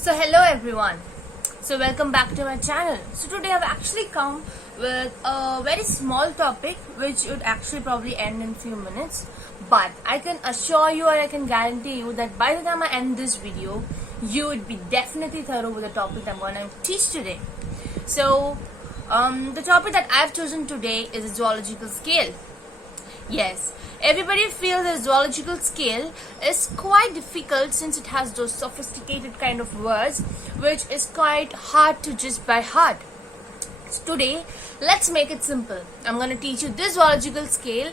So hello everyone. So welcome back to my channel. So today I've actually come with a very small topic which would actually probably end in few minutes, but I can assure you or I can guarantee you that by the time I end this video you would be definitely thorough with the topic I'm going to teach today. So the topic that I've chosen today is a zoological scale. Yes, everybody feels the zoological scale is quite difficult since it has those sophisticated kind of words which is quite hard to just by heart. So today, let's make it simple. I'm going to teach you this zoological scale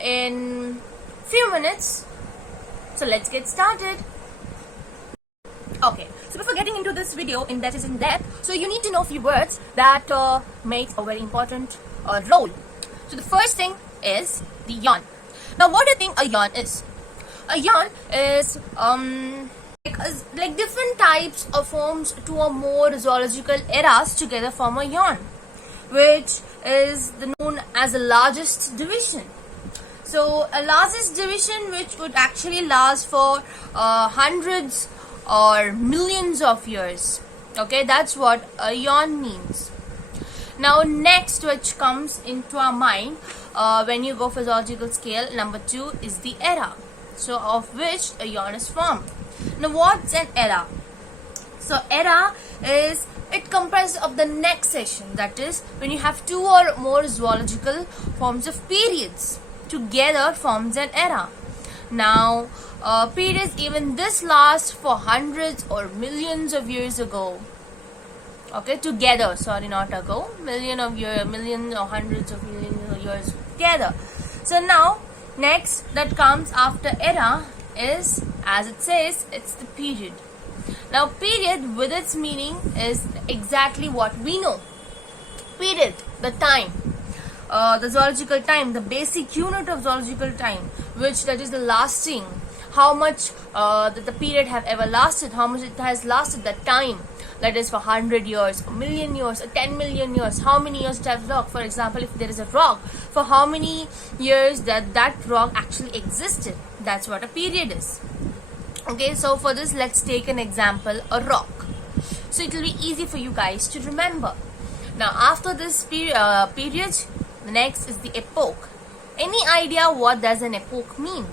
in few minutes. So let's get started. Okay, so before getting into this video in depth, so you need to know a few words that make a very important role. So the first thing is the yawn. Now, what do you think a yawn is? A yawn is like different types of forms to a more zoological eras together form a yawn, which is known as the largest division. So, a largest division which would actually last for hundreds or millions of years. Okay, that's what a yawn means. Now, next which comes into our mind when you go for zoological scale, number 2 is the era. So, of which a yawn is formed. Now, what's an era? So, era is, it comprises of the next session. That is, when you have 2 or more zoological forms of periods together forms an era. Now, periods even this lasts for hundreds or millions of years ago. Okay, together, sorry, not ago, million or hundreds of millions of years together. So now, next that comes after era is, as it says, it's the period. Now, period with its meaning is exactly what we know. Period, the time, the zoological time, the basic unit of zoological time, which that is the lasting, how much the period have ever lasted, how much it has lasted, the time. That is for 100 years, a million years, 10 million years, how many years it has rock. For example, if there is a rock, for how many years that rock actually existed. That's what a period is. Okay, so for this, let's take an example, a rock. So it will be easy for you guys to remember. Now, after this period, the next is the epoch. Any idea what does an epoch mean?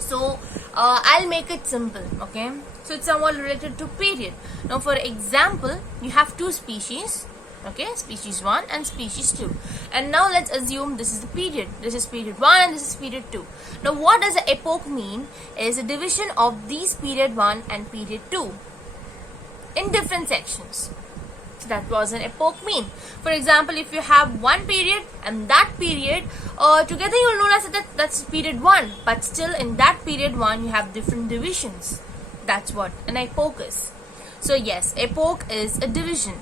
So, I'll make it simple, okay? So, it's somewhat related to period. Now, for example, you have 2 species, okay? Species 1 and species 2. And now, let's assume this is the period. This is period 1 and this is period 2. Now, what does an epoch mean? Is a division of these period 1 and period 2 in different sections. So that was an epoch mean. For example, if you have one period and that period together, you will know as that's period 1, but still in that period 1 you have different divisions. That's what an epoch is. So yes, epoch is a division.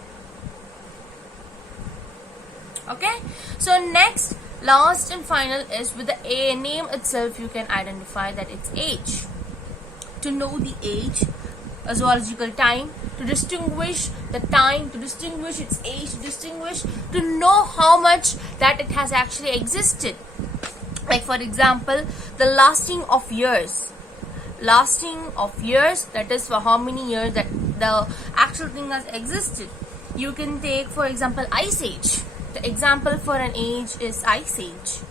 Okay, so next, last and final is with the name itself you can identify that it's age. To know the age, a zoological time, to distinguish the time, to distinguish its age, to know how much that it has actually existed. Like for example, the lasting of years. Lasting of years, that is for how many years that the actual thing has existed. You can take for example ice age. The example for an age is ice age.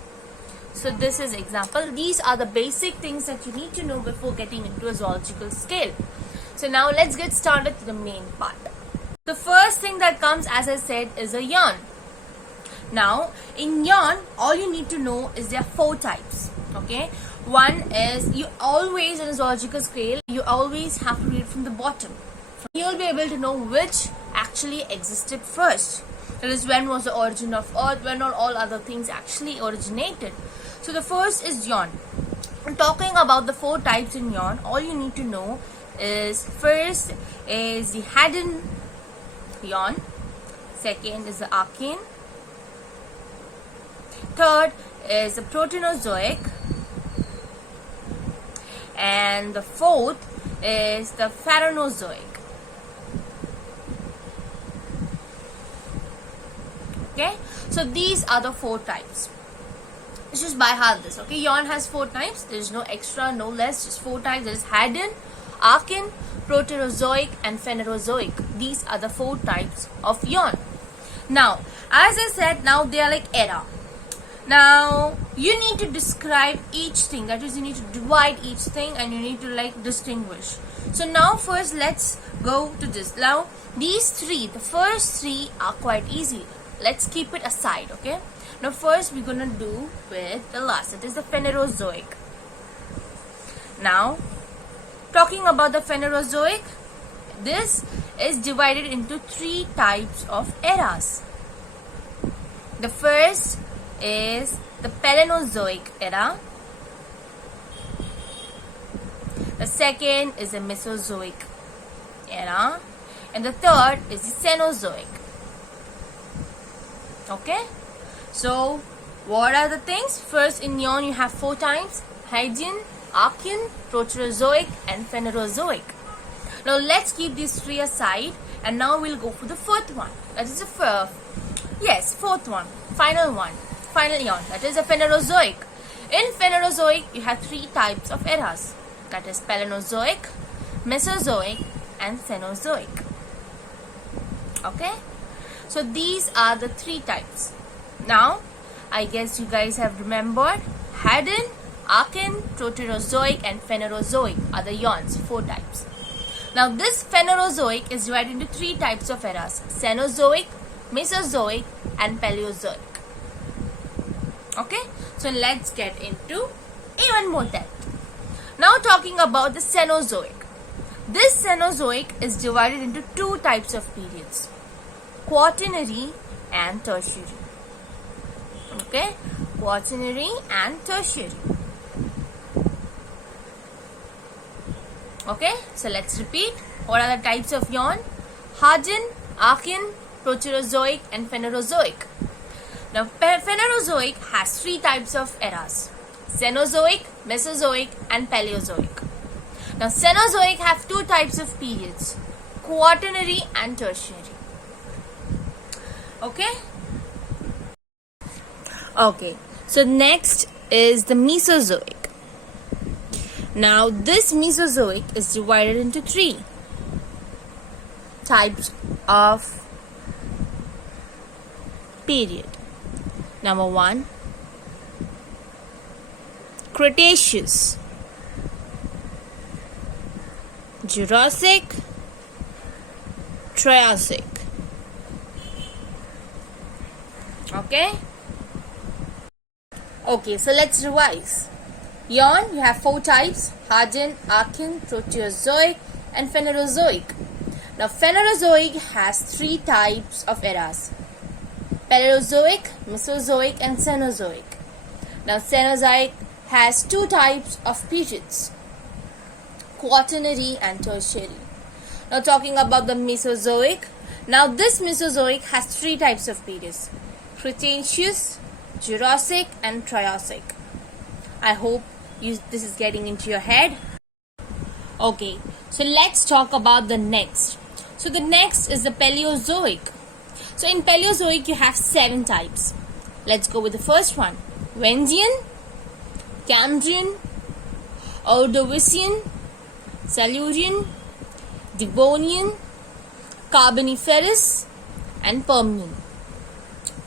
So this is example. These are the basic things that you need to know before getting into a zoological scale. So now let's get started to the main part. The first thing that comes, as I said, is a yawn. Now, in yawn, all you need to know is there are 4 types. Okay, one is, you always in a zoological scale, you always have to read from the bottom. You'll be able to know which actually existed first. That is, when was the origin of Earth, when all other things actually originated. So the first is yawn. Talking about the 4 types in yawn, all you need to know is, first is the Haddon yawn, second is the Archean, third is the Proterozoic, and the fourth is the Phanerozoic. Okay, so these are the 4 types. Just by heart this. Okay, yawn has 4 types. There is no extra, no less, just 4 types. There is Haddon, Archean, Proterozoic, and Phanerozoic. These are the 4 types of eon. Now, as I said, now they are like era. Now, you need to describe each thing. That is, you need to divide each thing and you need to like distinguish. So now first let's go to this. Now, these 3, the first 3 are quite easy. Let's keep it aside, okay? Now first we're gonna do with the last. It is the Phanerozoic. Now, talking about the Phanerozoic, this is divided into 3 types of eras. The first is the Paleozoic era. The second is the Mesozoic era. And the third is the Cenozoic. Okay? So, what are the things? First, in eon you have 4 types: Hadean, Archean, Proterozoic, and Phanerozoic. Now let's keep these 3 aside, and now we'll go for the 4th one. That is the 4th one, final eon. That is the Phanerozoic. In Phanerozoic, you have 3 types of eras. That is Paleozoic, Mesozoic, and Cenozoic. Okay? So these are the 3 types. Now, I guess you guys have remembered Hadean, Archean, Proterozoic, and Phanerozoic are the eons, 4 types. Now, this Phanerozoic is divided into 3 types of eras: Cenozoic, Mesozoic, and Paleozoic. Okay, so let's get into even more depth. Now, talking about the Cenozoic. This Cenozoic is divided into 2 types of periods: Quaternary and Tertiary. Okay, Quaternary and Tertiary. Okay, so let's repeat. What are the types of eon? Hadean, Archean, Proterozoic, and Phanerozoic. Now, Phanerozoic has 3 types of eras: Cenozoic, Mesozoic, and Paleozoic. Now, Cenozoic have 2 types of periods: Quaternary and Tertiary. Okay? Okay, so next is the Mesozoic. Now, this Mesozoic is divided into 3 types of period. Number 1, Cretaceous, Jurassic, Triassic. Okay? Okay, so let's revise. Eon, you have 4 types: Hadean, Archean, Proterozoic, and Phanerozoic. Now, Phanerozoic has 3 types of eras: Paleozoic, Mesozoic, and Cenozoic. Now, Cenozoic has 2 types of periods: Quaternary and Tertiary. Now, talking about the Mesozoic. Now, this Mesozoic has 3 types of periods: Cretaceous, Jurassic, and Triassic. I hope this is getting into your head. Okay, so let's talk about the next. So the next is the Paleozoic. So in Paleozoic, you have 7 types. Let's go with the first one: Vendian, Cambrian, Ordovician, Silurian, Devonian, Carboniferous, and Permian.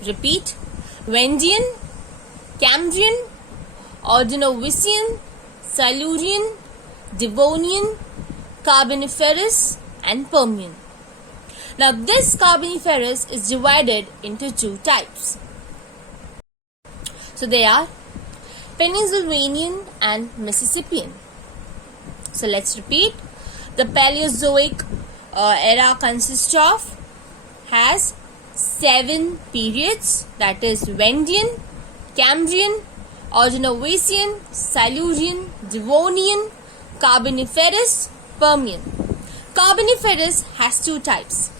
Repeat: Vendian, Cambrian, Ordovician, Silurian, Devonian, Carboniferous, and Permian. Now, this Carboniferous is divided into 2 types. So they are Pennsylvanian and Mississippian. So let's repeat. The Paleozoic era consists of, has 7 periods, that is Vendian, Cambrian, Ordovician, Silurian, Devonian, Carboniferous, Permian. Carboniferous has 2 types: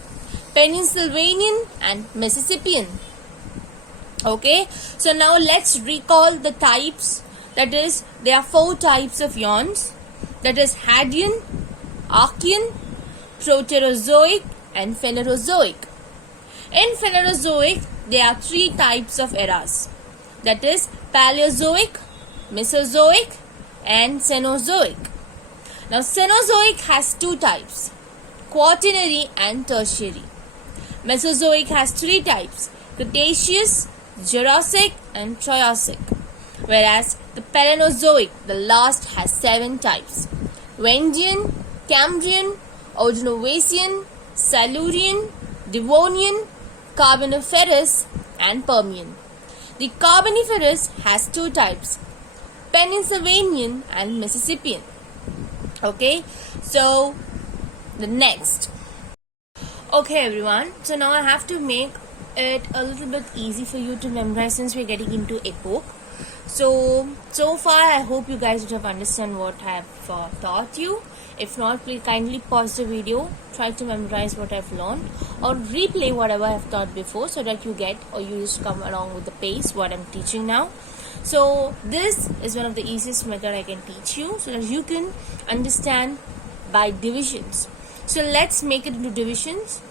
Pennsylvanian and Mississippian. Okay, so now let's recall the types. That is, there are 4 types of eons. That is Hadean, Archean, Proterozoic, and Phanerozoic. In Phanerozoic, there are 3 types of eras. That is Paleozoic, Mesozoic, and Cenozoic. Now Cenozoic has two types, Quaternary and Tertiary. Mesozoic has three types, Cretaceous, Jurassic and Triassic. Whereas the Paleozoic, the last, has seven types, Vendian, Cambrian, Ordovician, Silurian, Devonian, Carboniferous and Permian. The Carboniferous has two types, Pennsylvanian and Mississippian. Okay, so the next. Okay everyone, so now I have to make it a little bit easy for you to memorize since we're getting into epoch. So far I hope you guys would have understood what I have taught you. If not, please kindly pause the video, try to memorize what I've learned or replay whatever I've taught before so that you get or you just come along with the pace what I'm teaching now. So this is one of the easiest method I can teach you so that you can understand by divisions. So let's make it into divisions.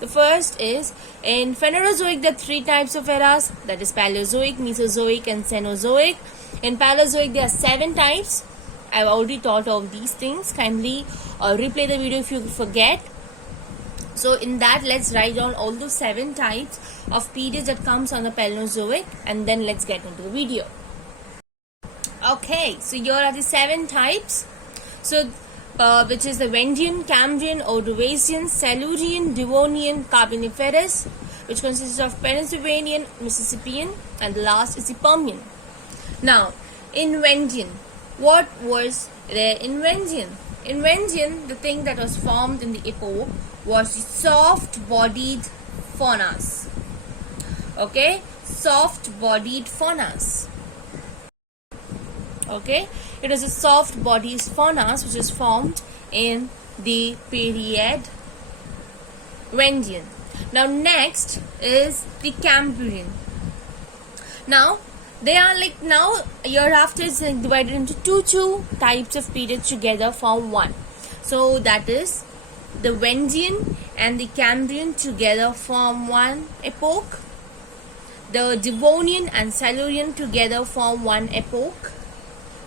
The first is, in Phanerozoic there are three types of eras, that is Paleozoic, Mesozoic and Cenozoic. In Paleozoic there are seven types. I've already taught all these things. Kindly replay the video if you forget. So in that, let's write down all those seven types of periods that comes on the Paleozoic, and then let's get into the video. Okay, so here are the seven types. So which is the Vendian, Cambrian, Ordovician, Silurian, Devonian, Carboniferous, which consists of Pennsylvanian, Mississippian, and the last is the Permian. Now, in Vendian, what was there in Vendian? In Vendian, the thing that was formed in the epoch was the soft-bodied faunas. Okay, soft-bodied faunas. Okay, it was a soft-bodied faunas which was formed in the period Vendian. Now next is the Cambrian. Now they are hereafter it's divided into two types of periods together form one. So that is the Vendian and the Cambrian together form one epoch. The Devonian and Silurian together form one epoch.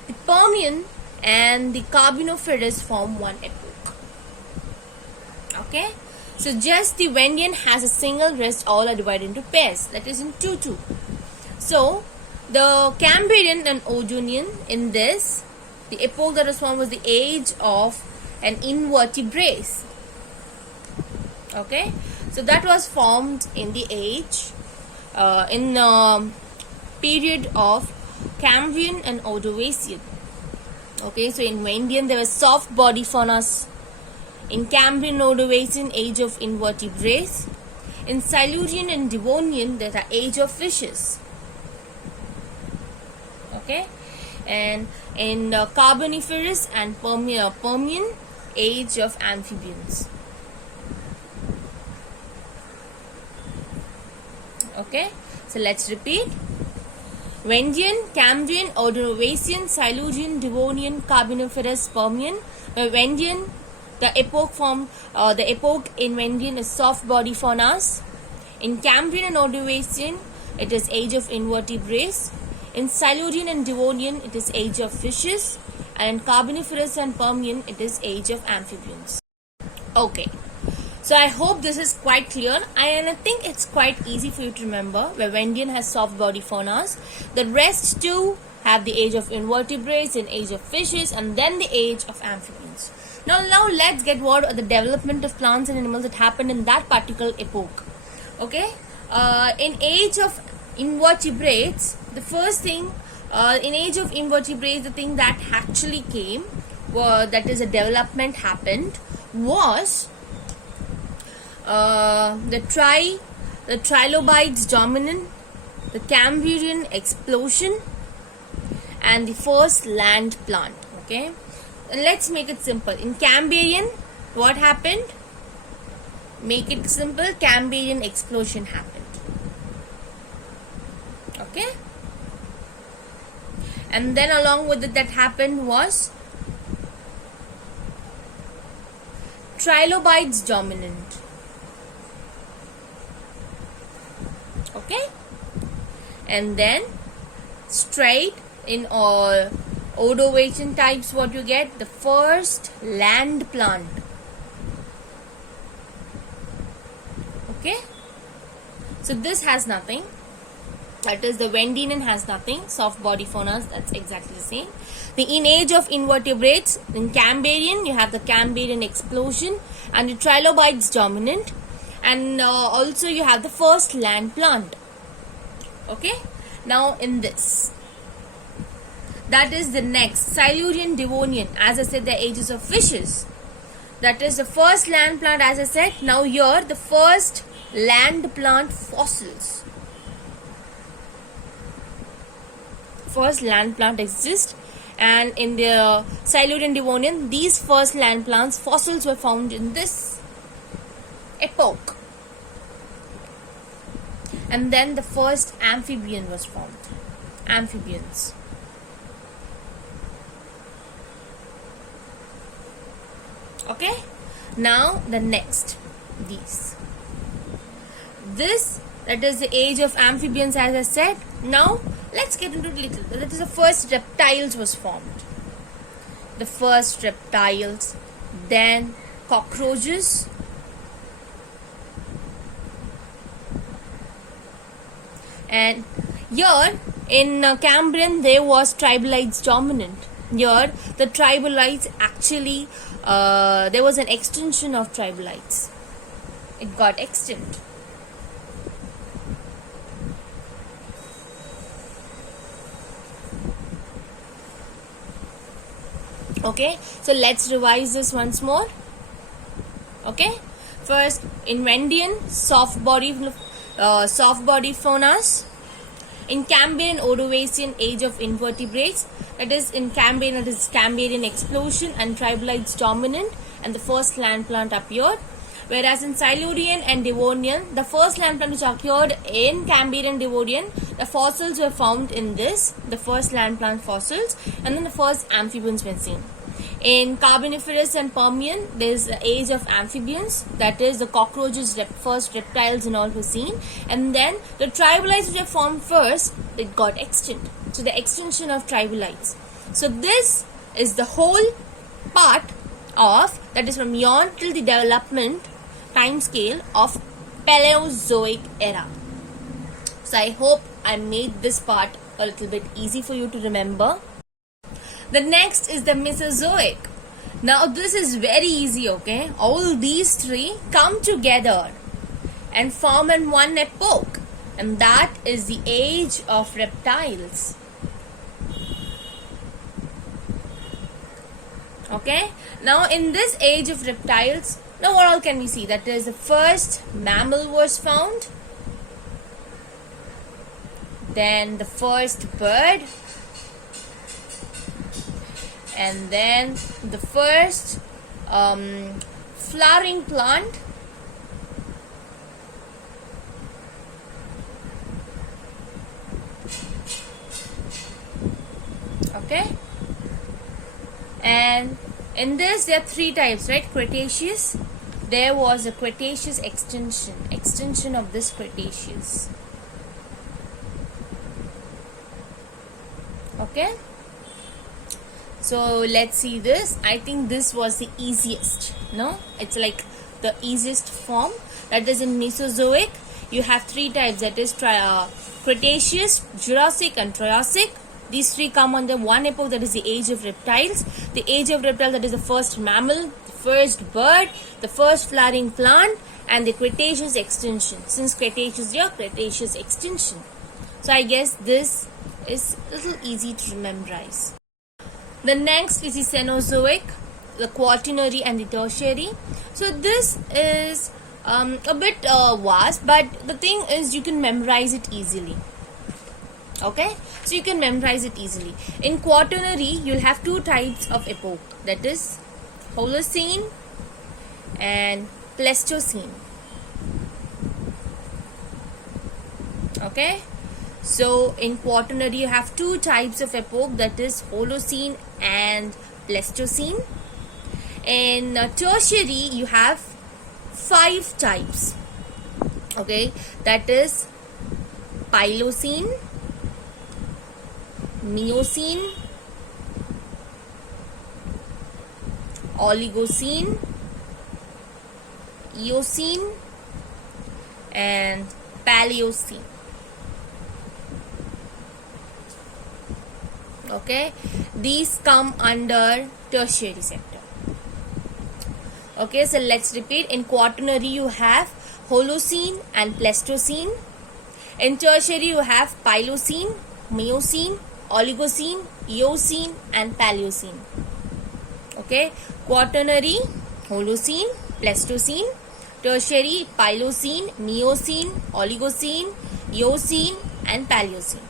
The Permian and the Carboniferous form one epoch. Okay, so just the Vendian has a single, rest all are divided into pairs, that is in 2. So the Cambrian and Ordonian, in this, the epoch that was formed was the age of an invertebrates. Okay, so that was formed in the age, in the period of Cambrian and Ordovician. Okay, so in Vendian there was soft body faunas. In Cambrian and Ordovician, age of invertebrates. In Silurian and Devonian, there are age of fishes. Okay, and in Carboniferous and Permian, age of amphibians. Okay, so let's repeat. Vendian, Cambrian, Ordovician, Silurian, Devonian, Carboniferous, Permian. Vendian, the epoch in Vendian is soft body faunas. In Cambrian and Ordovician, it is age of invertebrates. In Silurian and Devonian, it is age of fishes. And in Carboniferous and Permian, it is age of amphibians. Okay, so I hope this is quite clear, and I think it's quite easy for you to remember, where Vendian has soft body faunas. The rest two have the age of invertebrates and age of fishes, and then the age of amphibians. Now let's get what are the development of plants and animals that happened in that particular epoch. Okay, in age of invertebrates, the first thing, in age of invertebrates, the thing that actually came, that is a development happened, was the trilobites dominant, the Cambrian explosion, and the first land plant. Okay, and let's make it simple. In Cambrian, what happened? Make it simple. Cambrian explosion happened. Okay, and then along with it that happened was trilobites dominant. Okay, and then straight in all Ordovician types, what you get? The first land plant. Okay, so this has nothing. That is, the Vendian has nothing. Soft body faunas, that's exactly the same. In age of invertebrates, in Cambrian, you have the Cambrian explosion and the trilobites dominant, and also you have the first land plant. Okay, now in this, that is the next Silurian Devonian. As I said, the ages of fishes. That is the first land plant, as I said. Now here, the first land plant fossils. First land plant exists, and in the Silurian Devonian, these first land plants fossils were found in this epoch. And then the first amphibian was found. Amphibians. Okay, now the next, these. This, that is the age of amphibians, as I said. Now let's get into it a little. That is, the first reptiles was formed. The first reptiles, then cockroaches, and here in Cambrian there was tribalites dominant. Here the tribalites actually, there was an extinction of tribalites. It got extinct. Okay, so let's revise this once more. Okay, first in Vendian, soft body faunas. In Cambrian, Ordovician, age of invertebrates. That is, in Cambrian, it is Cambrian explosion and tribalites dominant, and the first land plant appeared. Whereas in Silurian and Devonian, the first land plant which occurred in Cambrian Devonian, the fossils were found in this, the first land plant fossils, and then the first amphibians were seen. In Carboniferous and Permian, there is the age of amphibians, that is, the cockroaches, first reptiles and all were seen, and then the tribalites which were formed first, it got extinct. So the extinction of tribalites. So this is the whole part of, that is from Eon till the development time scale of Paleozoic era. So I hope I made this part a little bit easy for you to remember. The next is the Mesozoic. Now this is very easy, okay? All these three come together and form in one epoch, and that is the age of reptiles. Okay? Now in this age of reptiles, now what all can we see? That is, the first mammal was found, then the first bird, and then the first flowering plant, okay, and in this there are three types, right? Cretaceous, there was a Cretaceous extinction of this Cretaceous. Okay, so let's see this. I think this was the easiest. No, it's like the easiest form. That is, in Mesozoic, you have three types. That is Cretaceous, Jurassic, and Triassic. These three come under one epoch. That is the age of reptiles. The age of reptiles, that is the first mammal, the first bird, the first flowering plant, and the Cretaceous extinction. Since Cretaceous, yeah, Cretaceous extinction. So I guess this is a little easy to memorize. The next is the Cenozoic, the Quaternary, and the Tertiary. So this is a bit vast, but the thing is you can memorize it easily. Okay, so you can memorize it easily. In Quaternary, you'll have two types of epoch, that is Holocene and Pleistocene. Okay, so in Quaternary you have two types of epoch, that is Holocene and Pleistocene. In Tertiary you have 5 types. Okay, that is Paleocene, Miocene, Oligocene, Eocene, and Paleocene. Okay, these come under tertiary sector. Okay, so let's repeat. In quaternary you have Holocene and Pleistocene. In tertiary you have Paleocene, Miocene, Oligocene, Eocene, and Paleocene. Okay, quaternary, Holocene, Pleistocene. Tertiary, Paleocene, Miocene, Oligocene, Eocene, and Paleocene.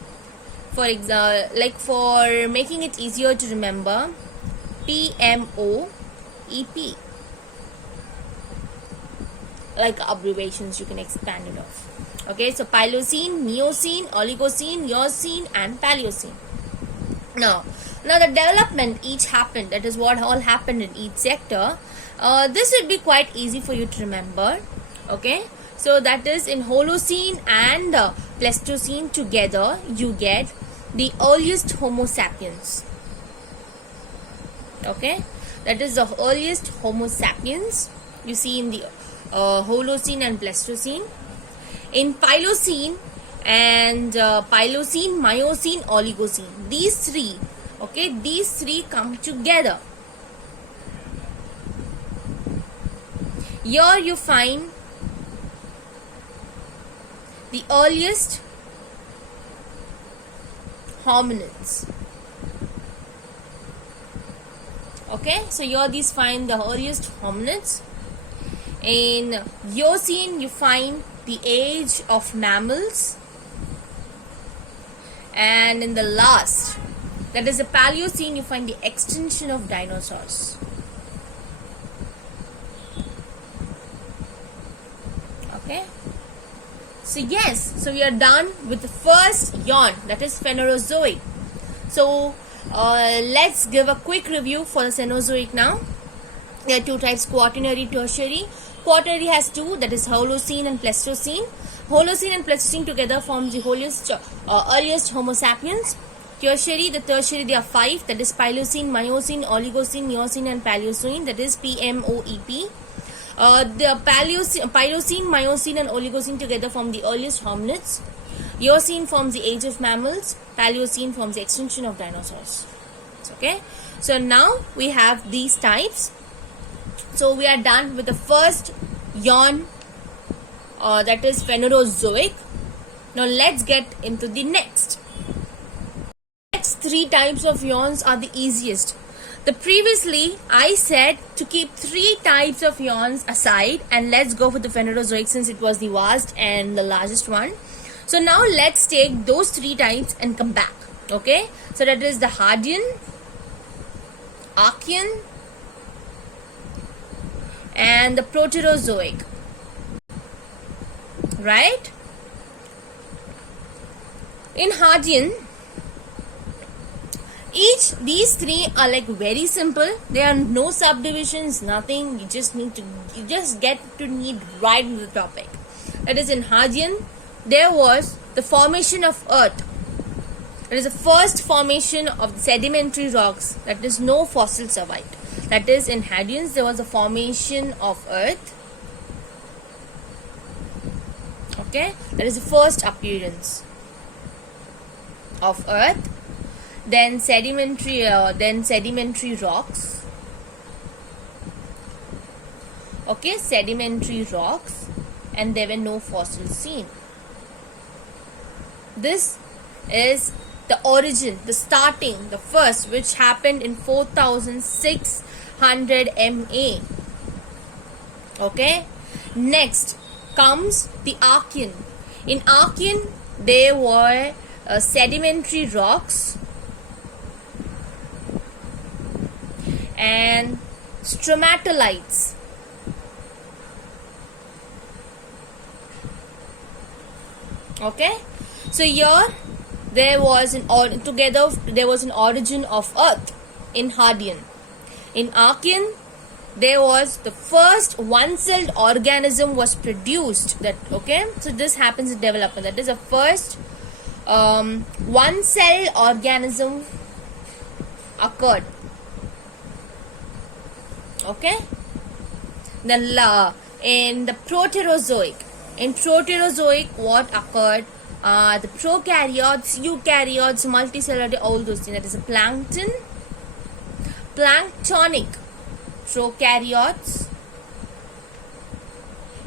For example, like for making it easier to remember, PMOEP. Like abbreviations, you can expand it off. Okay, so Paleocene, Miocene, Oligocene, Eocene, and Paleocene. Now the development each happened. That is what all happened in each sector. This would be quite easy for you to remember. Okay, so that is in Holocene and Pleistocene together, you get the earliest Homo sapiens. Okay, that is the earliest Homo sapiens you see in the Holocene and Pleistocene. In Paleocene and Paleocene, Miocene, Oligocene, these three, okay, these three come together. Here you find the earliest hominids. Okay, so here these find the earliest hominids. In Eocene you find the age of mammals, and in the last, that is the Paleocene, you find the extinction of dinosaurs. Okay, so yes, so we are done with the first eon, that is Phanerozoic. So let's give a quick review for the Cenozoic now. There are two types, quaternary, tertiary. Quaternary has two, that is Holocene and Pleistocene. Holocene and Pleistocene together forms the earliest Homo sapiens. Tertiary, the tertiary, there are five, that is Paleocene, Miocene, Oligocene, Eocene, and Paleocene, that is PMOEP. The Paleocene, Miocene, and Oligocene together form the earliest hominids. Eocene forms the age of mammals. Paleocene forms the extinction of dinosaurs. Okay, so now we have these types. So we are done with the first eon, that is Phanerozoic. Now let's get into the next. Next three types of eons are the easiest. The previously I said to keep three types of eons aside, and let's go for the Phanerozoic since it was the vast and the largest one. So now let's take those three types and come back. Okay, so that is the Hadean, Archean, and the Proterozoic. Right? In Hadean, these three are like very simple. There are no subdivisions, nothing. You just get to need right into the topic. That is in Hadean, there was the formation of earth. It is the first formation of sedimentary rocks. That is, no fossil survived. That is, in Hadeans there was a formation of earth. Okay, that is the first appearance of earth. Then sedimentary rocks. Okay, sedimentary rocks, and there were no fossils seen. This is the origin, the starting, the first, which happened in 4600 MA. Okay, next comes the Archean. In Archean, there were sedimentary rocks and stromatolites. Okay, so here there was an origin of earth in Hadean. In Archean, there was the first one-celled organism was produced. So this happens in development. That is the first one-celled organism occurred. Okay. Then in the Proterozoic. In Proterozoic, what occurred? The prokaryotes, eukaryotes, multicellular, all those things. That is a plankton, planktonic, prokaryotes,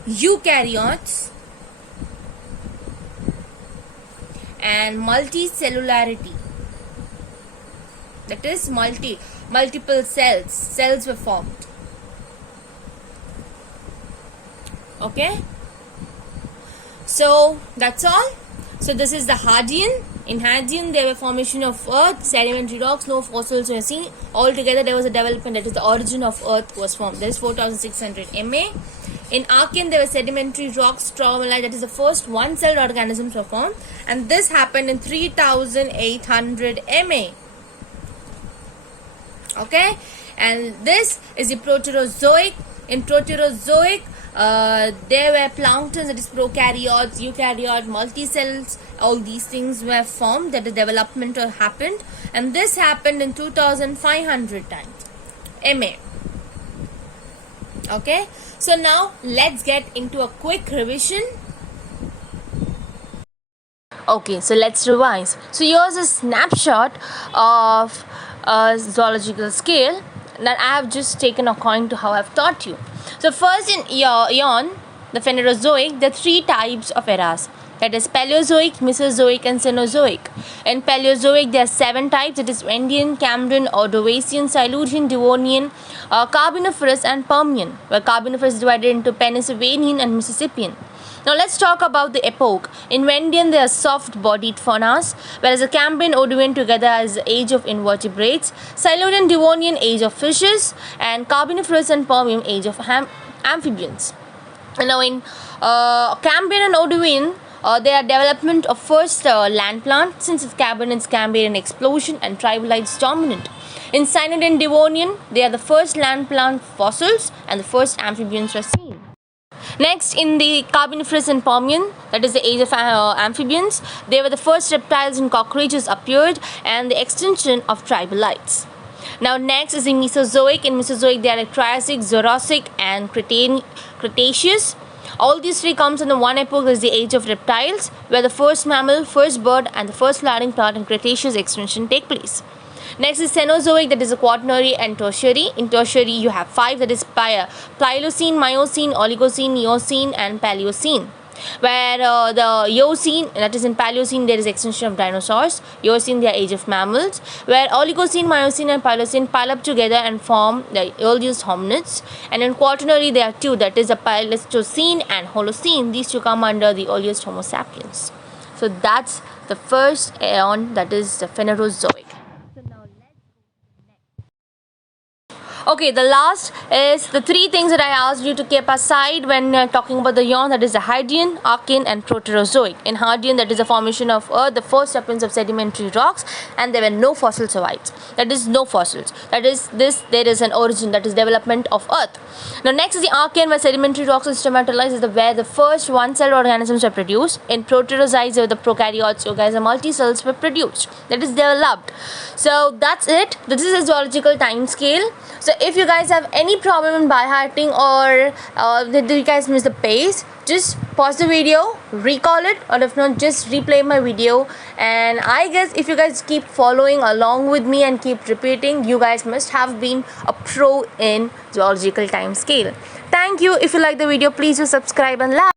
eukaryotes, and multicellularity. That is multiple cells were formed. Okay, so that's all. So this is the Hadean. In Hadean, there were formation of earth, sedimentary rocks, no fossils were seen. Altogether, there was a development, that is the origin of earth was formed. That is 4,600 MA. In Archean, there were sedimentary rocks, stromalite, that is the first one-celled organisms were formed. And this happened in 3,800 MA. Okay, and this is the Proterozoic. In Proterozoic, there were planktons, that is prokaryotes, eukaryotes, multicells, all these things were formed, that the development happened, and this happened in 2,500 times MA. Okay, so now let's get into a quick revision. Okay, so let's revise. So here's a snapshot of a zoological scale that I have just taken according to how I've taught you. So first in Eon, the Phanerozoic, there are three types of eras. That is Paleozoic, Mesozoic, and Cenozoic. In Paleozoic, there are 7 types. It is Vendian, Cambrian, Ordovician, Silurian, Devonian, Carboniferous, and Permian, where Carboniferous is divided into Pennsylvanian and Mississippian. Now let's talk about the epoch. In Vendian, there are soft-bodied faunas, whereas the Cambrian, Ordovician together as the age of invertebrates, Silurian, Devonian, age of fishes, and Carboniferous and Permian, age of amphibians. And now in Cambrian and Ordovician, they are development of first land plant, since its Cambrian explosion and tribalites dominant. In Cyanid and Devonian, they are the first land plant fossils and the first amphibians were seen. Next, in the Carboniferous and Permian, that is the age of amphibians, they were the first reptiles and cockroaches appeared and the extinction of tribalites. Now next is the Mesozoic. In Mesozoic, they are like Triassic, Jurassic, and Cretaceous. All these three comes in the one epoch, is the age of reptiles, where the first mammal, first bird, and the first flowering plant in Cretaceous extinction take place. Next is Cenozoic, that is a quaternary and tertiary. In tertiary, you have 5, that is Pliocene, Miocene, Oligocene, Eocene, and Paleocene. Where the Eocene, that is in Paleocene, there is extinction of dinosaurs. Eocene, they are age of mammals. Where Oligocene, Miocene, and Paleocene pile up together and form the earliest hominids. And in Quaternary, there are 2, that is the Pleistocene and Holocene. These 2 come under the earliest Homo sapiens. So that's the first aeon, that is the Phanerozoic. Okay, the last is the 3 things that I asked you to keep aside when talking about the Eon, that is the Hadean, Archean, and Proterozoic. In Hadean, that is the formation of Earth, the first appearance of sedimentary rocks, and there were no fossil survived. That is, no fossils. That is, there is an origin, that is development of Earth. Now next is the Archean, where sedimentary rocks are systematized, where the first one-celled organisms were produced. In Proterozoics, where the prokaryotes, the multicells were produced. That is developed. So that's it. This is a zoological time scale. So if you guys have any problem in by-hearting or did you guys miss the pace, just pause the video, recall it, or if not, just replay my video. And I guess if you guys keep following along with me and keep repeating, you guys must have been a pro in zoological time scale. Thank you. If you like the video, please do subscribe and like.